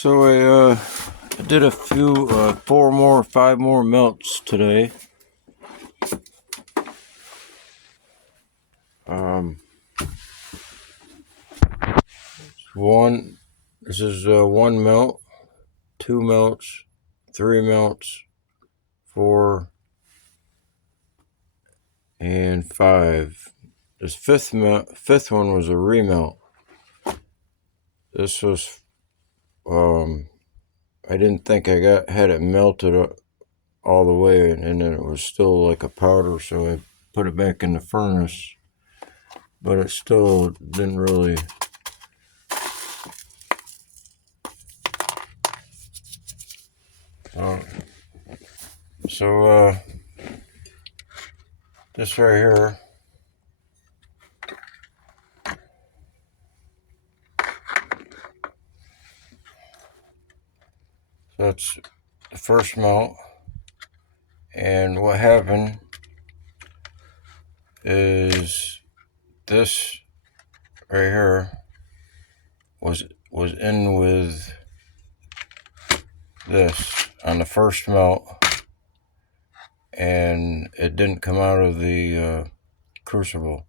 So I did a few, 5 more melts today. This is 1 melt, 2 melts, 3 melts, 4, and 5. This fifth one was a remelt. This was, I didn't think I had it melted all the way, and then it was still like a powder, so I put it back in the furnace, but it still didn't really so this right here, that's the first melt. And what happened is this right here was in with this on the first melt, and it didn't come out of the crucible.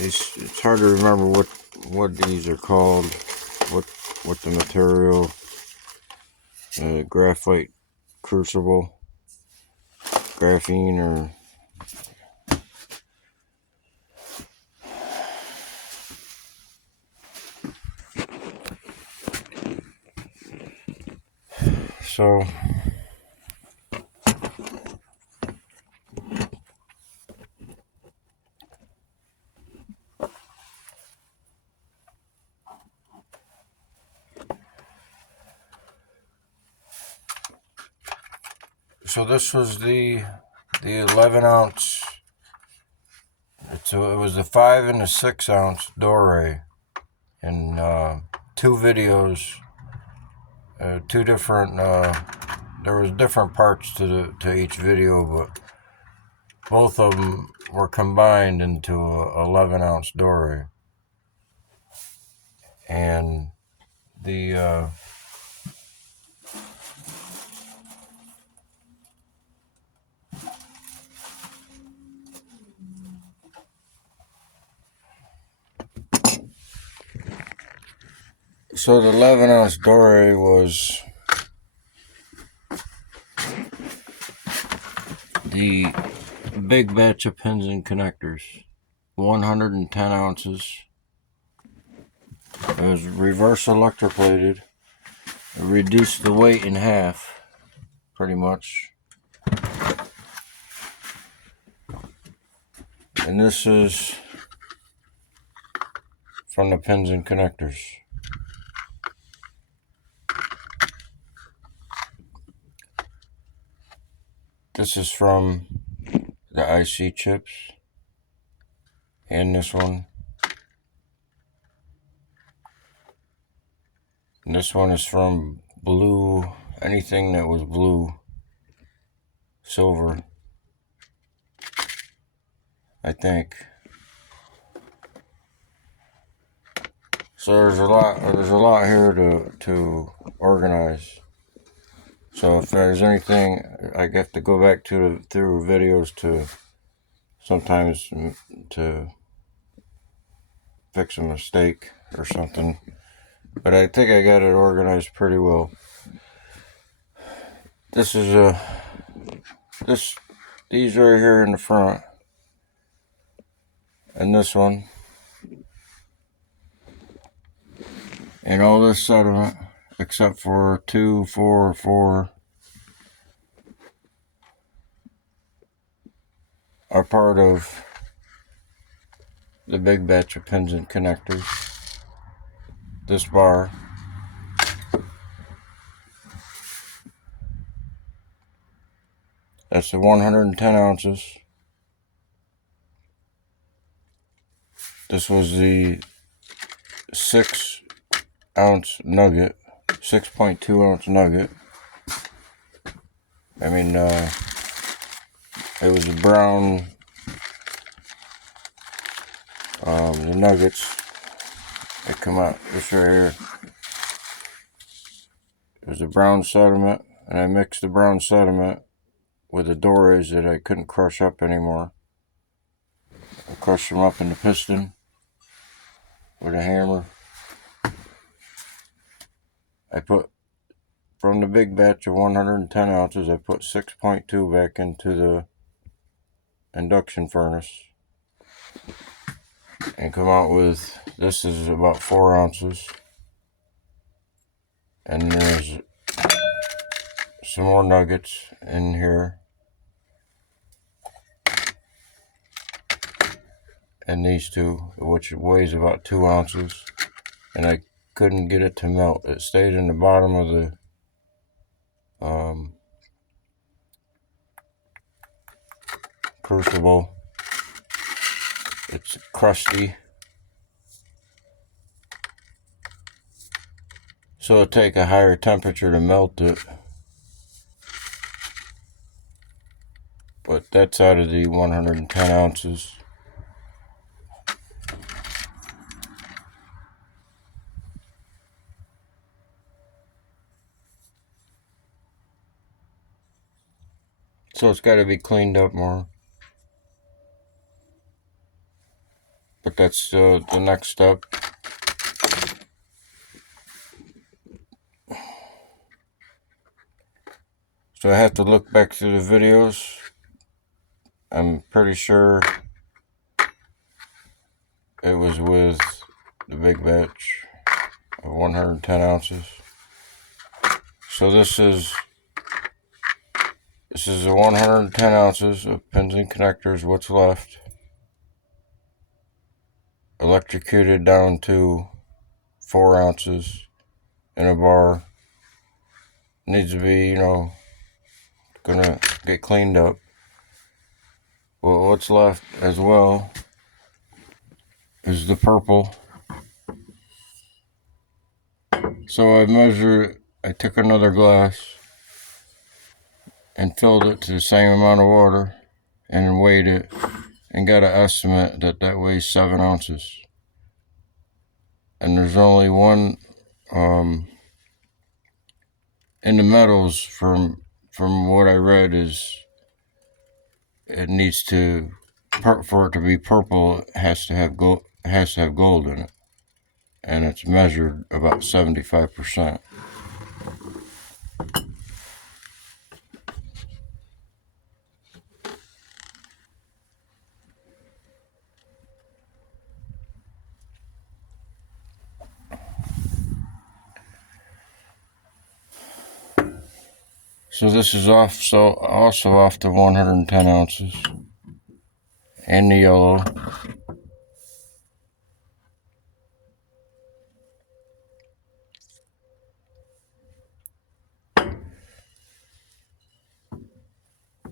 It's hard to remember what these are called, what the material, graphite crucible, graphene, or so. So this was the 11 ounce. It was the 5 and the 6 ounce dorey, in 2 videos, 2 different. There was different parts to each video, but both of them were combined into a 11 ounce dorey, and the So the 11 ounce dorey was the big batch of pins and connectors, 110 ounces. It was reverse electroplated. It reduced the weight in half, pretty much. And this is from the pins and connectors. This is from the IC chips, and this one. And this one is from blue, anything that was blue, silver, I think. So there's a lot here to organize. So if there's anything, I have to go back through videos to sometimes to fix a mistake or something. But I think I got it organized pretty well. This is these right here in the front, and this one, and all this sediment except for 2, 4, 4 are part of the big batch of pins and connectors. This bar, that's the 110 ounces. This was the 6 ounce nugget, 6.2 ounce nugget. I mean, it was a brown the nuggets. They come out this right here. There's a brown sediment, and I mixed the brown sediment with the doreys that I couldn't crush up anymore. I crushed them up in the piston with a hammer. I put, from the big batch of 110 ounces, I put 6.2 back into the induction furnace and come out with, this is about 4 ounces. And there's some more nuggets in here. And these two, which weighs about 2 ounces. And I couldn't get it to melt. It stayed in the bottom of the crucible. It's crusty. So it'll take a higher temperature to melt it. But that's out of the 110 ounces. So it's got to be cleaned up more. But that's the next step. So I have to look back through the videos. I'm pretty sure it was with the big batch of 110 ounces. So this is the 110 ounces of pins and connectors, what's left. Electrocuted down to 4 ounces in a bar. Needs to be, gonna get cleaned up. Well, what's left as well is the purple. So I took another glass and filled it to the same amount of water and weighed it and got an estimate that weighs 7 ounces. And there's only one in the metals, from what I read, is it needs to, for it to be purple, it has to have gold in it, and it's measured about 75%. So this is also off the 110 ounces and the yellow.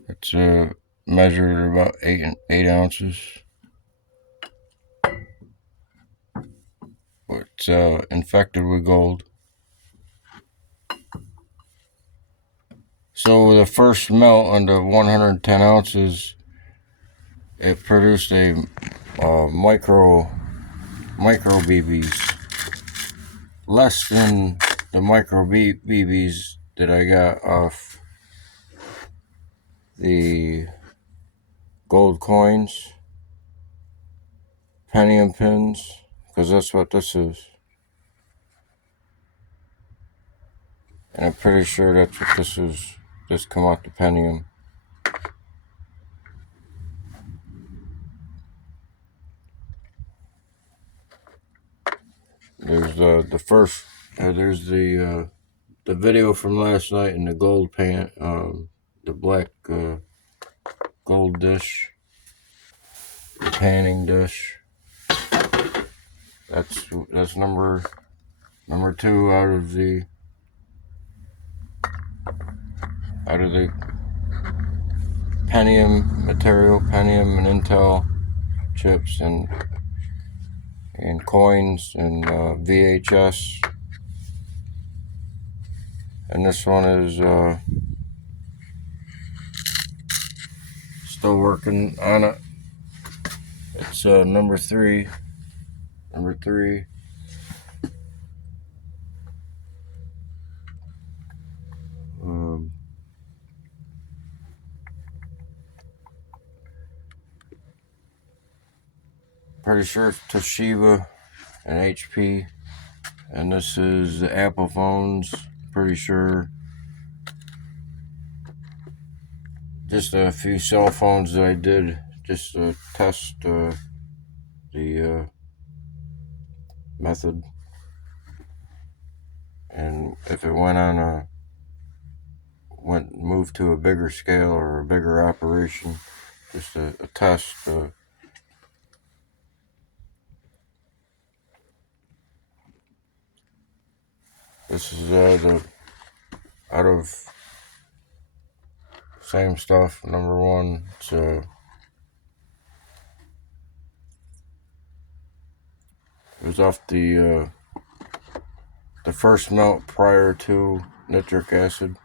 It's measured about 8 ounces. It's infected with gold. So the first melt under 110 ounces, it produced a micro BBs, less than the micro BBs that I got off the gold coins, palladium pins, because that's what this is. And I'm pretty sure that's what this is. This come out the palladium. There's the first. There's the video from last night in the gold pan, the black gold dish, the panning dish. That's number 2 out of the palladium material, palladium and Intel chips and coins and VHS. And this one is still working on it. It's number 3. Number 3. Pretty sure it's Toshiba and HP. And this is the Apple phones. Pretty sure just a few cell phones that I did just to test the method. And if it moved to a bigger scale or a bigger operation, just a test. This is the out of same stuff. Number 1, it's it was off the first melt prior to nitric acid.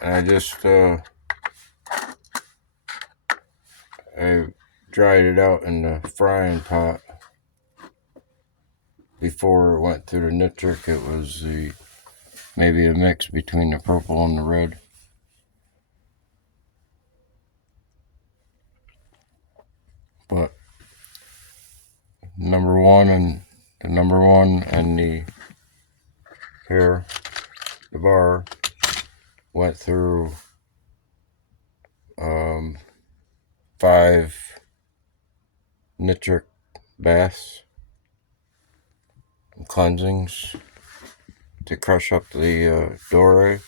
I just I dried it out in the frying pot before it went through the nitric. It was maybe a mix between the purple and the red. But number one and the here, the bar, went through 5 nitric baths and cleansings to crush up the dorey.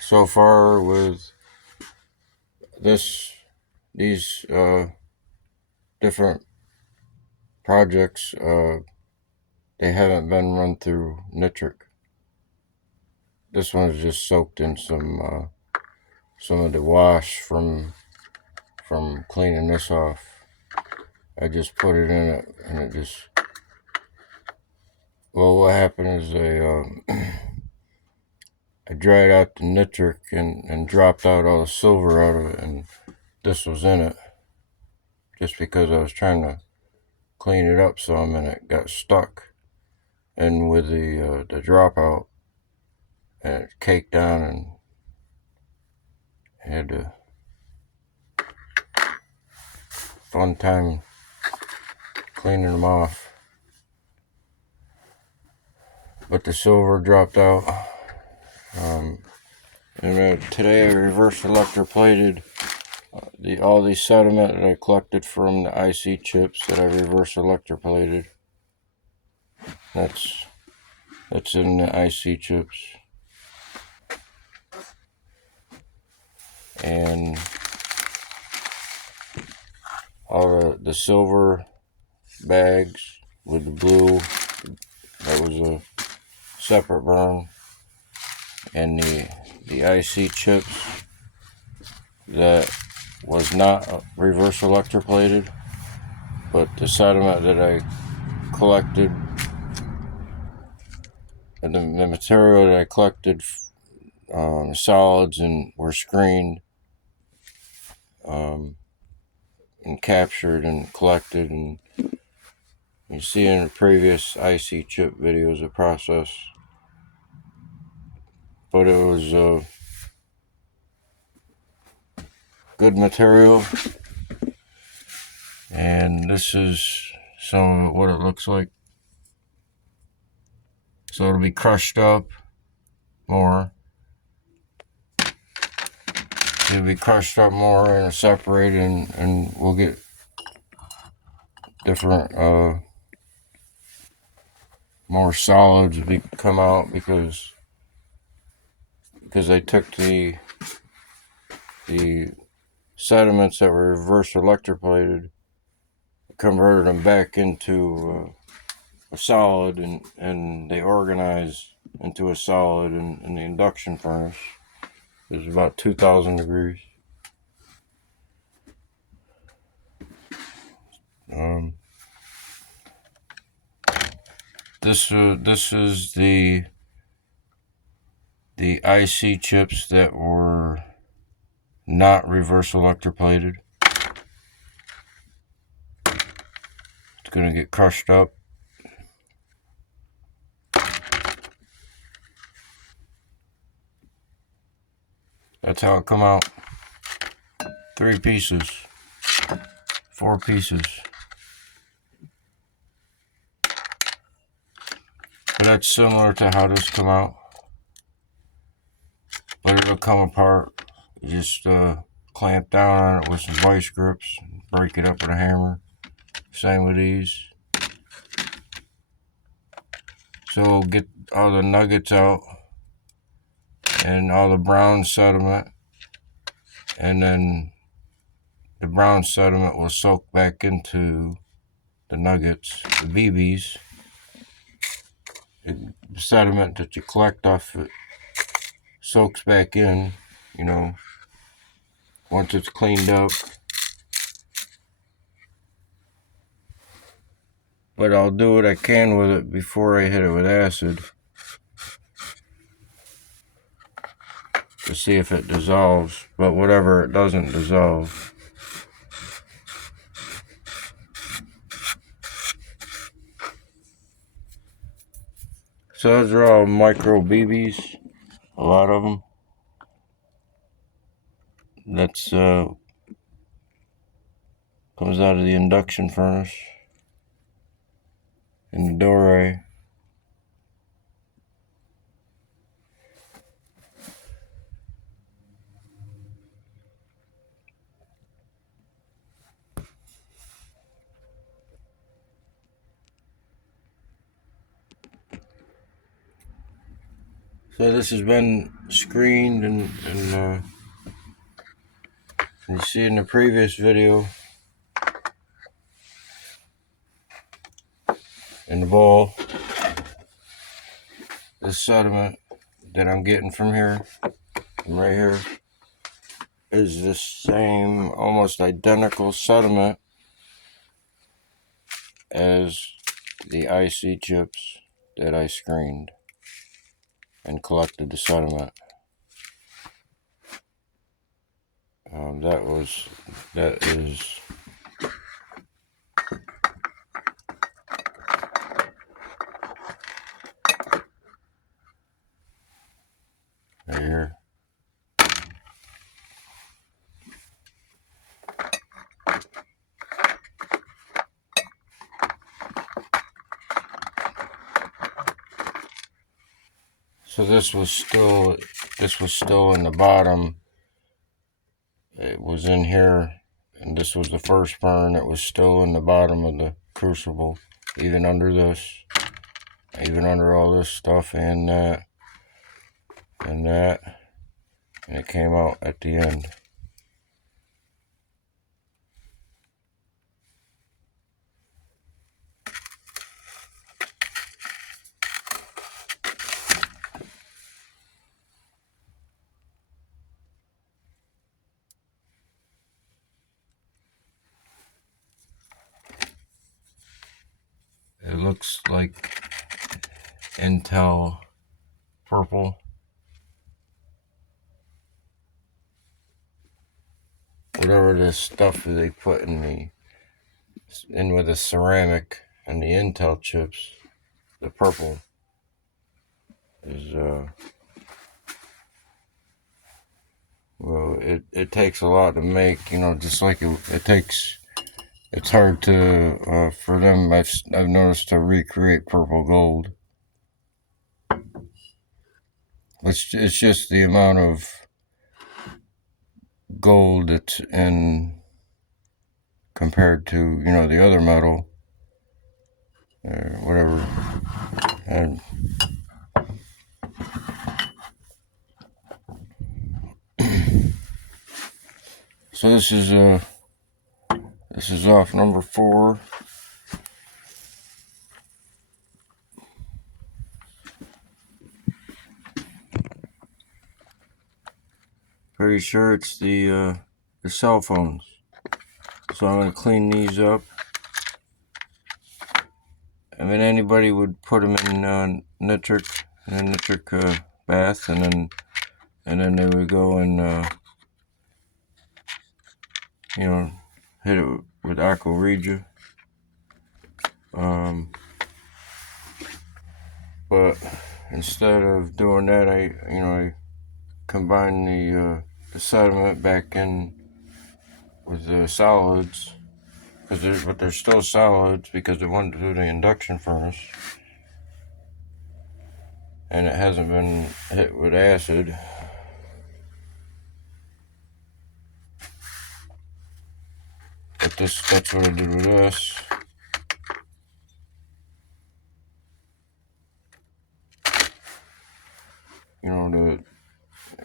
So far with these different projects, they haven't been run through nitric. This one's just soaked in some of the wash from cleaning this off. I just put it in it, and it just, well, what happened is I dried out the nitric and dropped out all the silver out of it, and this was in it, just because I was trying to clean it up some, and it got stuck. And with the dropout, and it caked down, and I had a fun time cleaning them off. But the silver dropped out. And today I reverse electroplated all the sediment that I collected from the IC chips that I reverse electroplated. That's in the IC chips. And all the silver bags with the blue, that was a separate burn. And the IC chips that was not reverse electroplated, but the sediment that I collected and the material that I collected, solids, and were screened and captured and collected, and you see in the previous IC chip videos the process. But it was good material, and this is some of what it looks like. So it'll be crushed up more. It'll be crushed up more and separated, and we'll get different more solids come out because I took the sediments that were reverse electroplated, converted them back into a solid, and they organize into a solid in the induction furnace. It's about 2,000 degrees. This is the IC chips that were not reverse electroplated. It's gonna get crushed up. That's how it come out. 3 pieces. 4 pieces. But that's similar to how this come out. But it'll come apart. You just clamp down on it with some vice grips. Break it up with a hammer. Same with these. So we'll get all the nuggets out. And all the brown sediment. And then the brown sediment will soak back into the nuggets, the BBs. The sediment that you collect off it soaks back in, you know, once it's cleaned up. But I'll do what I can with it before I hit it with acid to see if it dissolves. But whatever, it doesn't dissolve. So those are all micro BBs, a lot of them. That's comes out of the induction furnace in the dorey. So this has been screened, and you see in the previous video in the bowl, the sediment that I'm getting from here, from right here, is the same, almost identical sediment as the IC chips that I screened and collected the sediment. That is right here. So this was still in the bottom. It was in here, and this was the first burn. It was still in the bottom of the crucible, even under this, even under all this stuff and that, and that, and it came out at the end. It looks like Intel purple. Whatever this stuff they put in with the ceramic and the Intel chips, the purple is well, it takes a lot to make, you know, just like it takes. It's hard to for them. I've noticed to recreate purple gold. It's just the amount of gold that's in compared to, you know, the other metal, whatever. And so this is off number 4. Pretty sure it's the cell phones. So I'm going to clean these up. I mean, anybody would put them in a nitric bath, and then they would go and you know, hit it with aqua regia. But instead of doing that, I combine the sediment back in with the solids, but they're still solids because it went through the induction furnace, and it hasn't been hit with acid. But that's what I did with this. To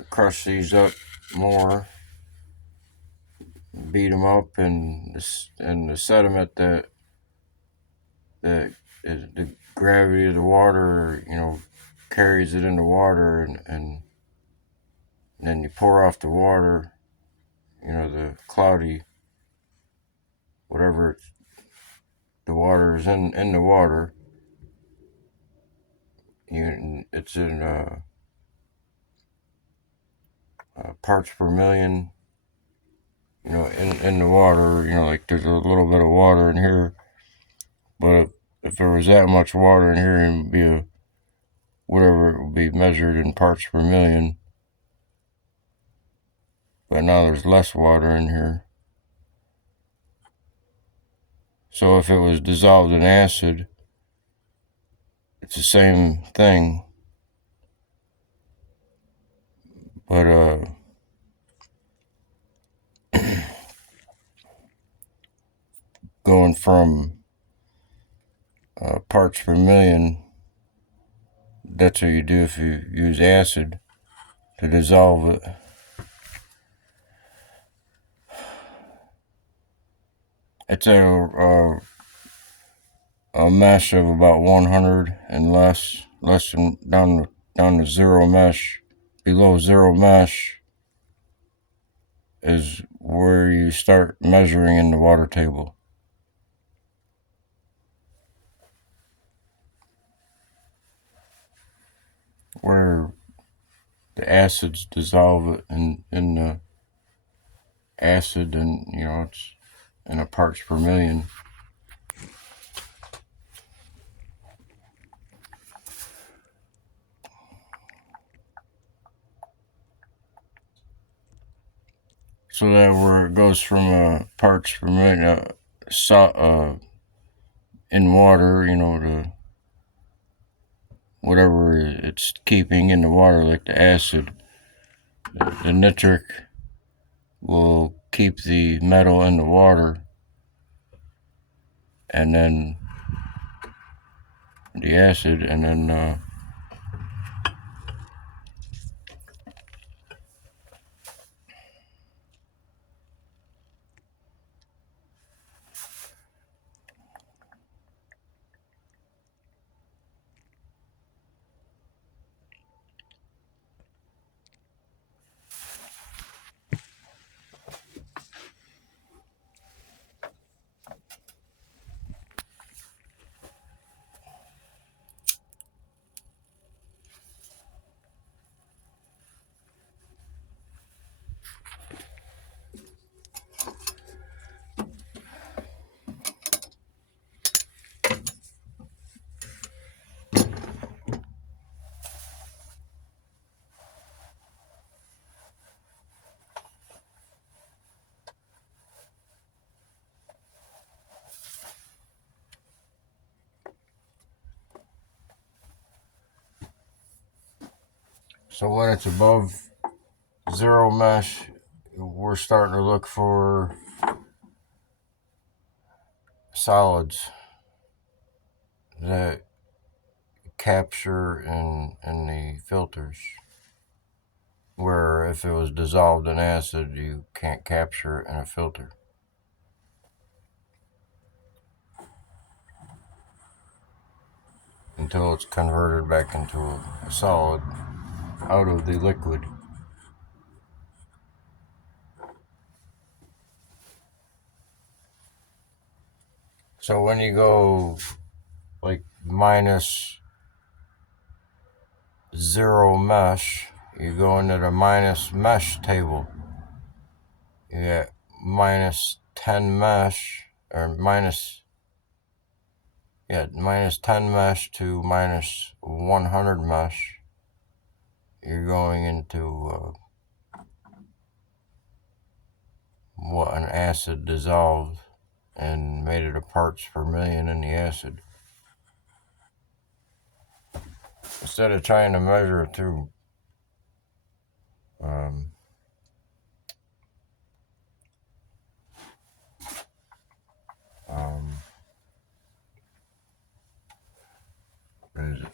crush these up more, beat them up, and the sediment that is the gravity of the water, carries it in the water, and then you pour off the water, the cloudy, whatever the water is in the water. It's in parts per million, in the water. Like there's a little bit of water in here, but if there was that much water in here, it would be whatever it would be measured in parts per million. But now there's less water in here. So if it was dissolved in acid, it's the same thing. But going from parts per million, that's what you do if you use acid to dissolve it. It's a mesh of about 100 and less than down to zero mesh. Below zero mesh is where you start measuring in the water table. Where the acids dissolve it in the acid, and it's in a parts per million. So that where it goes from parts per million in water, to whatever it's keeping in the water, like the acid, the nitric will keep the metal in the water, and then the acid, and then so when it's above zero mesh, we're starting to look for solids that capture in the filters, where if it was dissolved in acid, you can't capture it in a filter until it's converted back into a solid out of the liquid. So when you go like minus zero mesh, you go into the minus mesh table. You get minus 10 mesh, or minus yeah, minus 10 mesh to minus 100 mesh, you're going into what an acid dissolved and made it a parts per million in the acid. Instead of trying to measure it through what is it?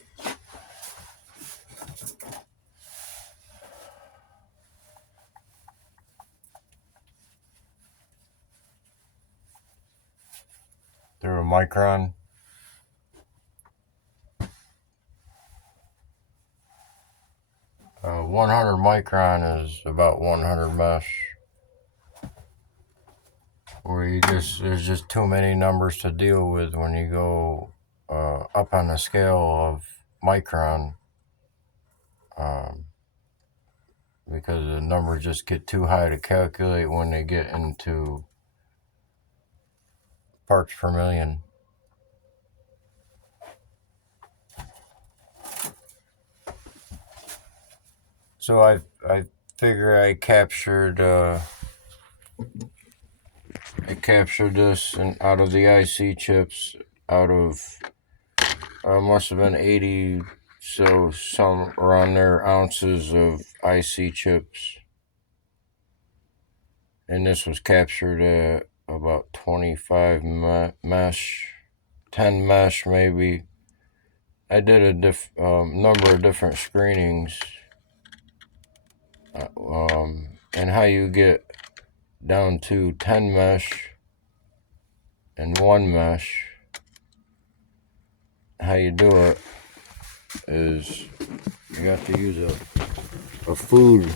Through a micron. 100 micron is about 100 mesh. Where there's just too many numbers to deal with when you go up on the scale of micron, because the numbers just get too high to calculate when they get into parts per million. So I figure I captured this out of the IC chips, out of must have been 80, so some around there, ounces of IC chips, and this was captured at about 25 mesh, 10 mesh maybe. I did a number of different screenings, and how you get down to 10 mesh and 1 mesh, how you do it is you have to use a food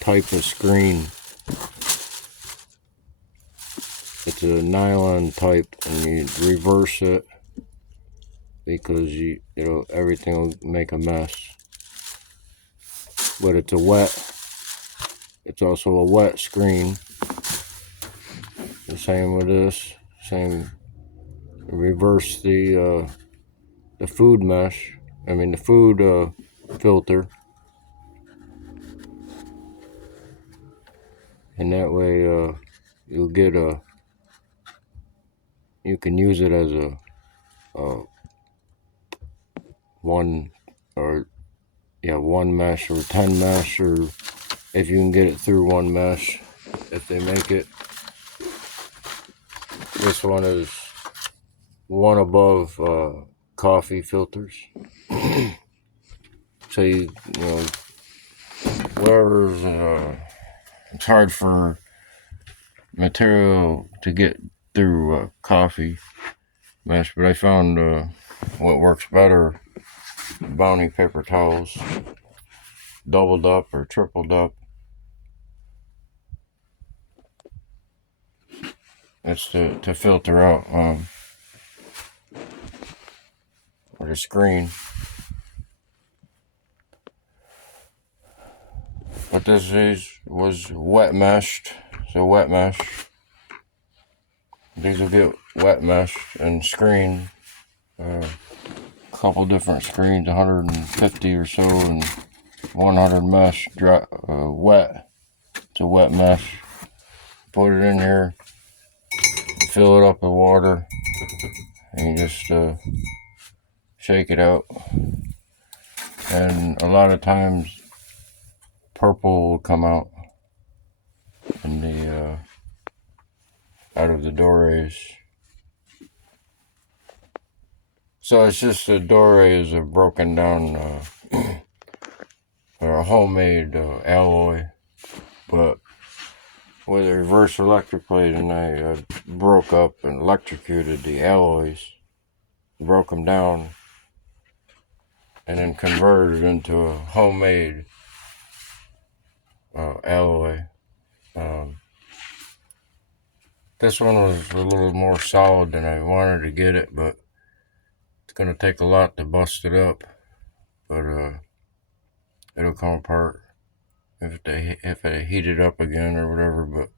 type of screen. It's a nylon type, and you reverse it because everything will make a mess. But it's also a wet screen. The same with this. Same. Reverse the food mesh. The food filter, and that way you'll get you can use it as a one mesh or 10 mesh, or if you can get it through 1 mesh, if they make it. This one is one above coffee filters. So wherever's it's hard for material to get through coffee mesh, but I found what works better: Bounty paper towels, doubled up or tripled up. It's to filter out or the screen. But this was wet meshed, so wet mesh. These will get wet meshed and screened. A couple different screens, 150 or so, and 100 mesh wet. It's a wet mesh. Put it in here, fill it up with water, and you just shake it out. And a lot of times purple will come out in the out of the doreys. So it's just the dorey is a broken down or a homemade alloy, but with a reverse electric plate, and I broke up and electrocuted the alloys, broke them down, and then converted it into a homemade alloy. This one was a little more solid than I wanted to get it, but it's going to take a lot to bust it up. But it'll come apart if I heat it up again or whatever. But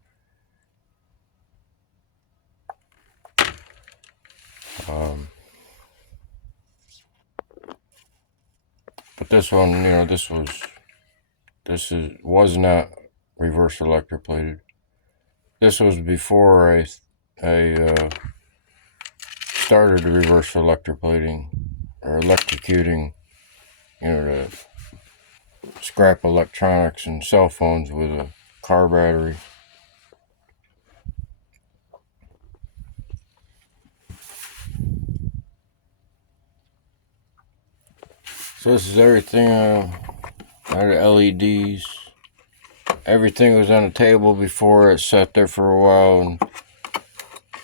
But this one, you know, this was not reverse electroplated. This was before I started reverse electroplating or electrocuting, you know, to scrap electronics and cell phones with a car battery. So this is everything. I had LEDs. Everything was on the table before. It sat there for a while, and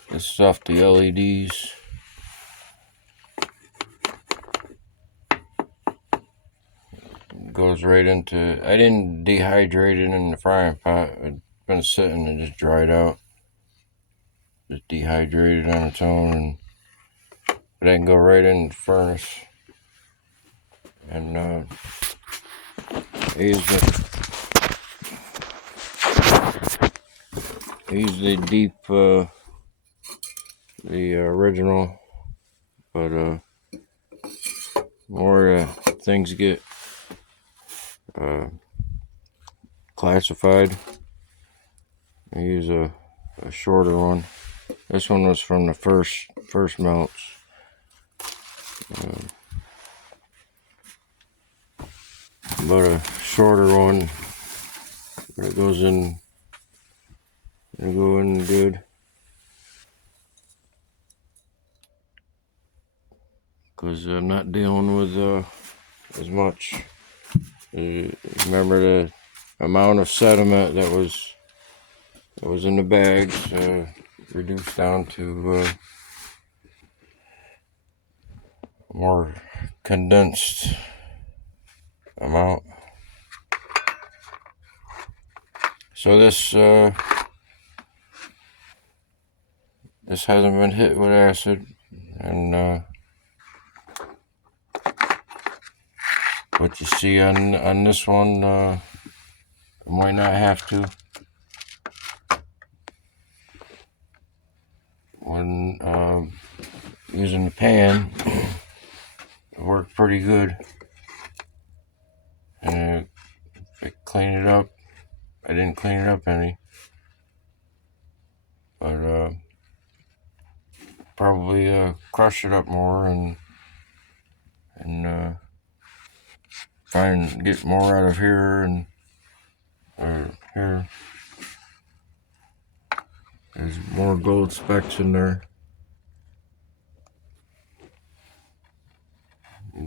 this is off the LEDs. Goes right into. I didn't dehydrate it in the frying pot. It's been sitting and just dried out. Just dehydrated on its own, and but I can go right in the furnace. And I use the deep, the original, but more things get classified. I use a shorter one. This one was from the first melts. But a shorter one. It goes in. It'll go in good. Because I'm not dealing with as much. Remember the amount of sediment that was in the bags reduced down to more condensed amount. So this hasn't been hit with acid, and what you see on this one might not have to. When using the pan, it worked pretty good, and I cleaned it up. I didn't clean it up any, but probably crush it up more and try and get more out of here and here. There's more gold specks in there.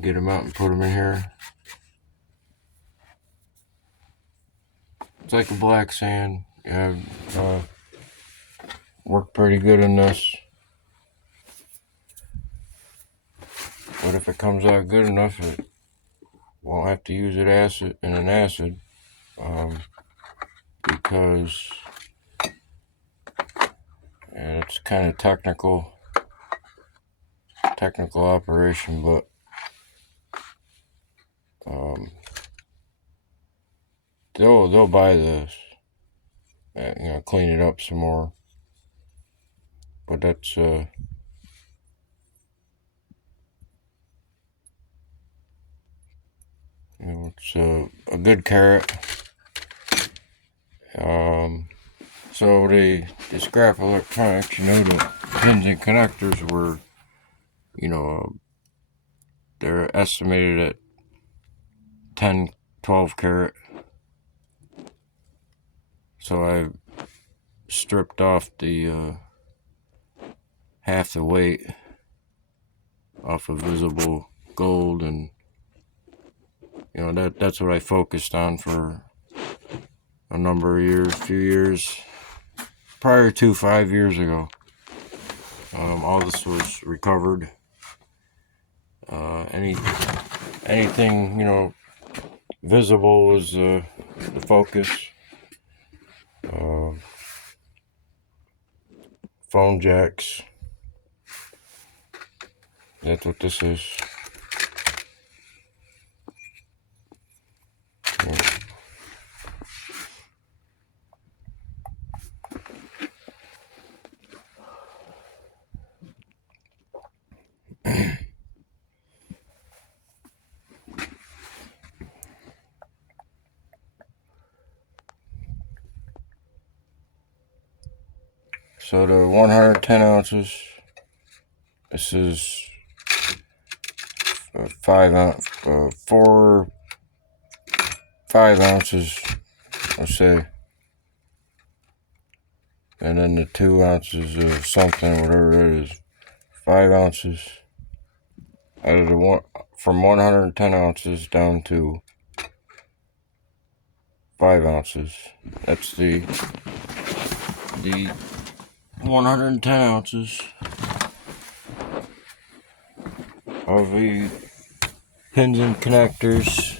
Get them out and put them in here. It's like a black sand. Yeah, worked pretty good in this. But if it comes out good enough, it won't have to use it in an acid, because it's kind of technical operation, but they'll buy this, clean it up some more. But that's it's a good carrot. So the scrap electronics, the pins and connectors were, they're estimated at 10, 12 carat. So I stripped off the half the weight off of visible gold, and that's what I focused on for a number of years, few years prior to 5 years ago. All this was recovered. Anything visible was the focus. Phone jacks. That's what this is. So the 110 ounces, this is 5 ounces, let's say. And then the 2 ounces of something, whatever it is, 5 ounces. Out of the one, from 110 ounces down to 5 ounces. That's the 110 ounces of the pins and connectors.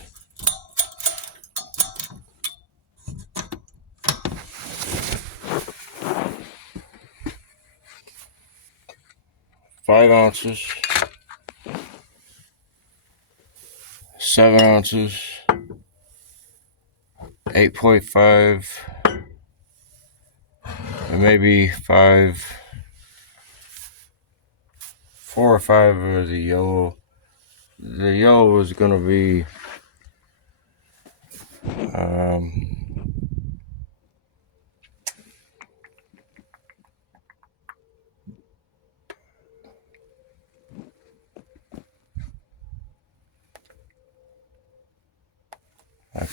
Five ounces, 7 ounces, 8.5, and maybe 4 or 5 of the yellow. The yellow is going to be I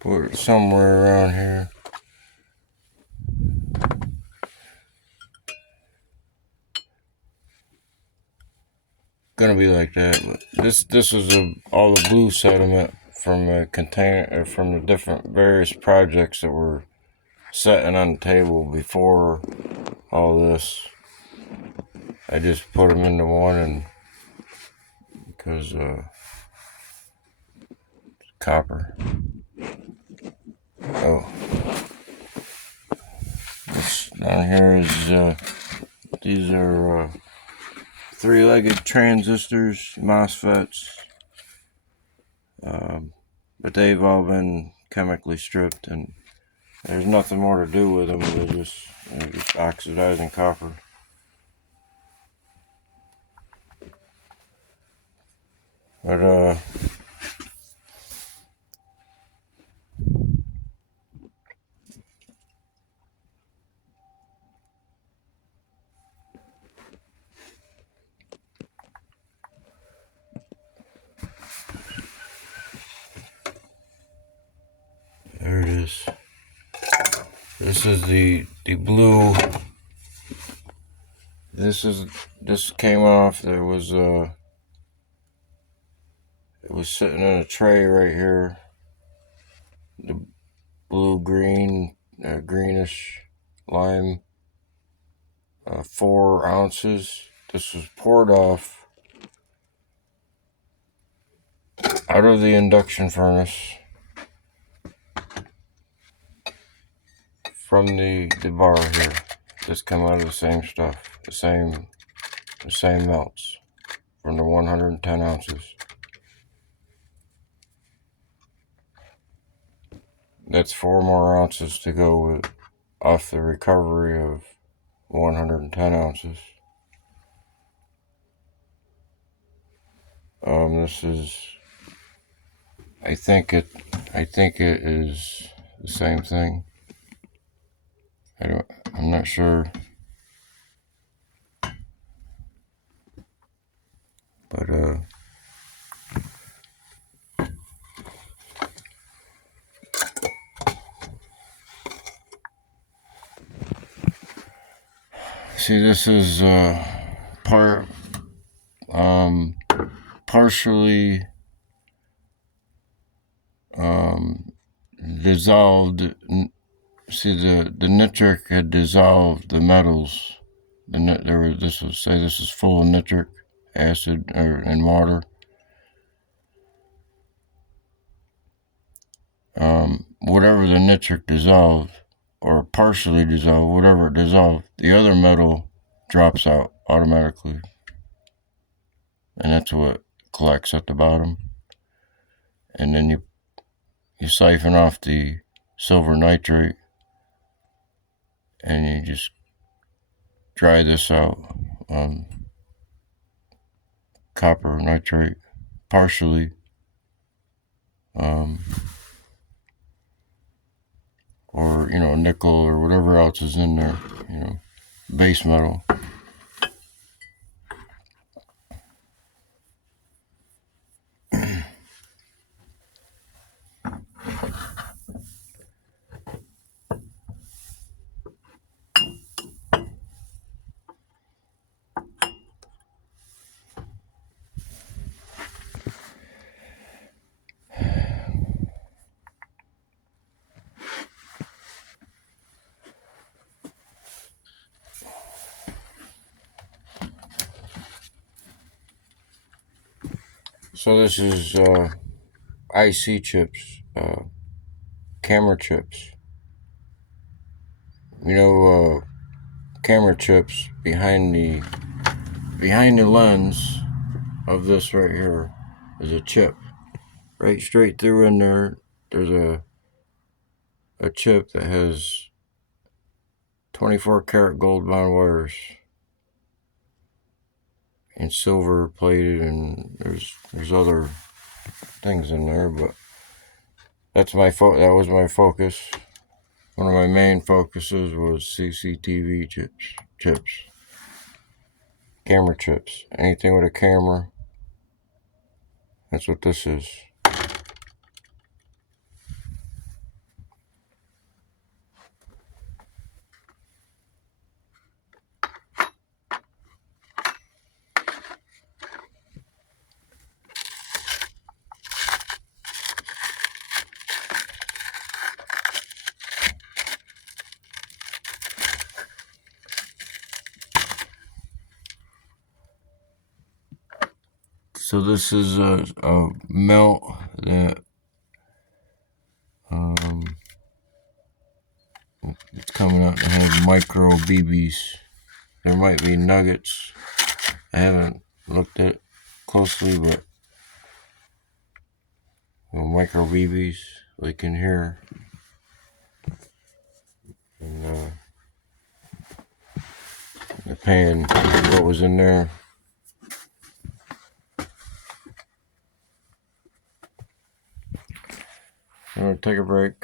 put it somewhere around here. Gonna be like that. But this is all the blue sediment from the container, from the different various projects that were sitting on the table before all this. I just put them into one, and because copper. Oh, this down here is these are 3-legged transistors, MOSFETs, but they've all been chemically stripped, and there's nothing more to do with them. They're just oxidizing copper. But there it is. This is the blue. This came off. There was it was sitting in a tray right here. The blue, green, greenish lime. 4 ounces. This was poured off out of the induction furnace from the bar here. This come out of the same stuff, the same melts from the 110 ounces. That's 4 more ounces to go off the recovery of 110 ounces. This is, I think it is the same thing. I'm not sure, but see, this is partially dissolved. See, the nitric had dissolved the metals. This is full of nitric acid and water. Whatever the nitric dissolved, or partially dissolved, whatever it dissolved, the other metal drops out automatically, and that's what collects at the bottom. And then you siphon off the silver nitrate, and you just dry this out. Copper nitrate, partially. Or or, you know, nickel or whatever else is in there, you know, base metal. So this is IC chips, camera chips. You know, camera chips behind the lens of this right here is a chip. Right straight through in there, there's a chip that has 24 karat gold bond wires and silver plated, and there's other things in there, but that was my focus. One of my main focuses was CCTV chips, camera chips. Anything with a camera, that's what this is. So this is a melt that it's coming out to have micro BBs. There might be nuggets. I haven't looked at it closely, but micro BBs like in here. And the pan, what was in there. I'm gonna take a break.